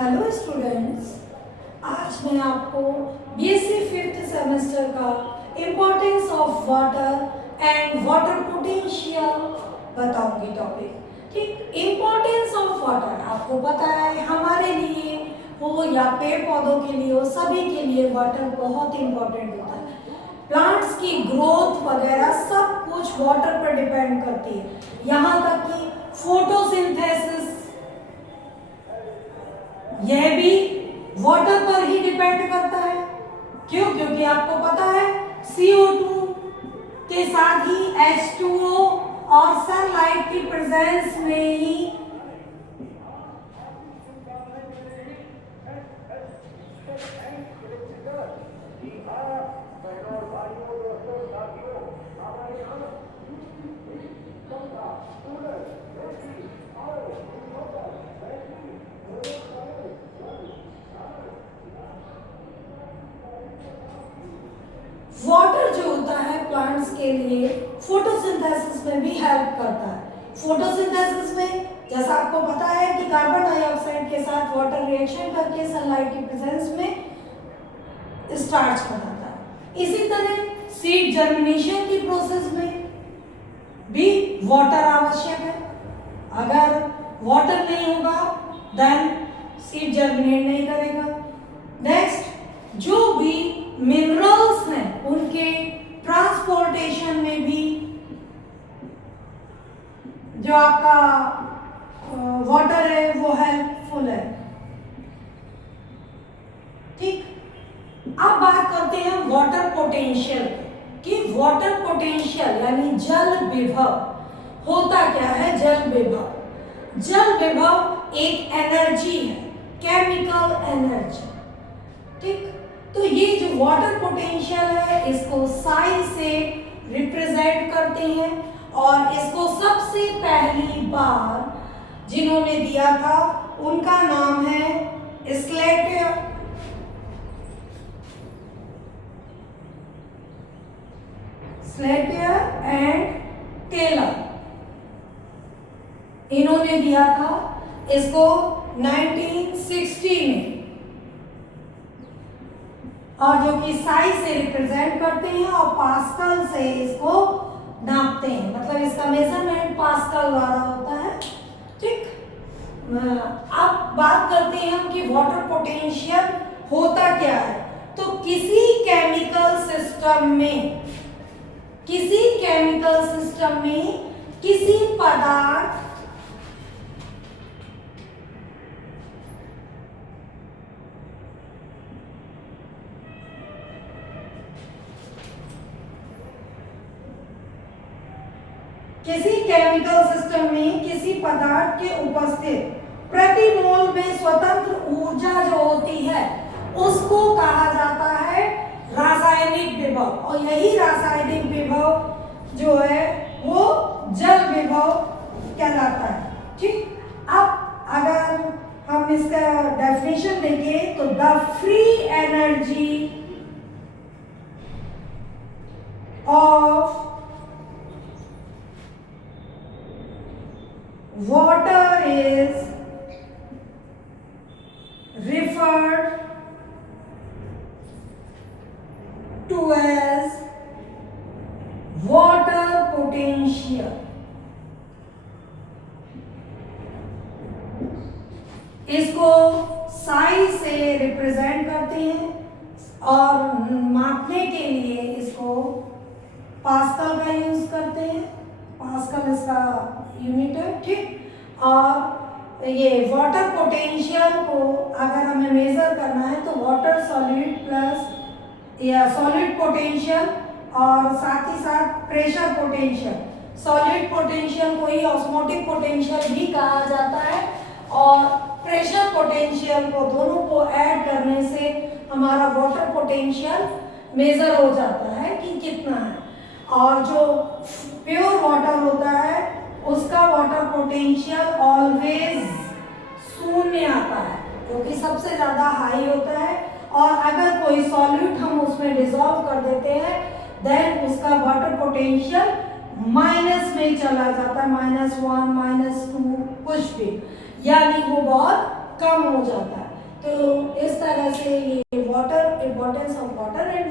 Hello students, आज मैं आपको बीएससी फिफ्थ सेमेस्टर का importance of water and water potential बताऊंगी टॉपिक। ठीक, इम्पोर्टेंस ऑफ वाटर आपको पता है हमारे लिए हो या पेड़ पौधों के लिए हो, सभी के लिए वाटर बहुत इम्पोर्टेंट होता है। प्लांट्स की ग्रोथ वगैरह सब कुछ वाटर पर डिपेंड करती है, यहाँ तक कि फोटोसिंथेसिस यह भी वाटर पर ही डिपेंड करता है। क्यों? क्योंकि आपको पता है CO2 के साथ ही H2O और सनलाइट की प्रेजेंस में ही वाटर जो होता है प्लांट्स के लिए फोटोसिंथेसिस में भी हेल्प करता है। फोटोसिंथेसिस में जैसा आपको पता है कि कार्बन डाइऑक्साइड के साथ वाटर रिएक्शन करके सनलाइट की प्रेजेंस में स्टार्च बनाता है। इसी तरह सीड जर्मिनेशन की प्रोसेस में भी वाटर आवश्यक है। अगर वाटर नहीं होगा देन सीड जर्मिनेट नहीं करेगा। नेक्स्ट, जो भी मिनरल्स हैं उनके ट्रांसपोर्टेशन में भी जो आपका वाटर है वो हेल्पफुल है। ठीक, अब बात करते हैं वाटर पोटेंशियल कि वाटर पोटेंशियल यानी जल विभव होता क्या है। जल विभव एक एनर्जी है, केमिकल एनर्जी। ठीक, तो ये जो वाटर पोटेंशियल है इसको साई से रिप्रेजेंट करते हैं और इसको सबसे पहली बार जिन्होंने दिया था उनका नाम है स्लेटर एंड टेलर। इन्होंने दिया था इसको 1960 में, और जो कि साई से रिप्रेजेंट करते हैं और पास्कल से इसको नापते हैं, मतलब इसका मेजरमेंट पास्कल द्वारा होता है। ठीक, अब बात करते हैं हम कि वाटर पोटेंशियल होता क्या है। तो किसी केमिकल सिस्टम में किसी पदार्थ किसी पदार्थ के उपस्थित प्रति मोल में स्वतंत्र ऊर्जा जो होती है उसको कहा जाता है रासायनिक विभव, और यही रासायनिक विभव जो है वो जल विभव कहलाता है। ठीक, अब अगर हम इसका डेफिनेशन देखें तो the free energy of water is referred to as water potential। इसको साई से रिप्रेजेंट करते हैं और मापने के लिए इसको पास्कल का यूज करते हैं। पास्कल इसका यूनिट है। ठीक, और ये वाटर पोटेंशियल को अगर हमें मेजर करना है तो वाटर सॉलिड प्लस या सॉलिड पोटेंशियल और साथ ही साथ प्रेशर पोटेंशियल। सॉलिड पोटेंशियल को ही ऑस्मोटिक पोटेंशियल भी कहा जाता है और प्रेशर पोटेंशियल को दोनों को ऐड करने से हमारा वाटर पोटेंशियल मेजर हो जाता है कि कितना है। और जो प्योर वाटर होता है उसका वाटर पोटेंशियल ऑलवेज शून्य आता है, क्योंकि सबसे ज्यादा हाई होता है। और अगर कोई सॉल्यूट हम उसमें डिसॉल्व कर देते हैं देन उसका वाटर पोटेंशियल माइनस में चला जाता है, -1 -2 कुछ भी, यानी वो बहुत कम हो जाता है। तो इस तरह से ये water, importance of water and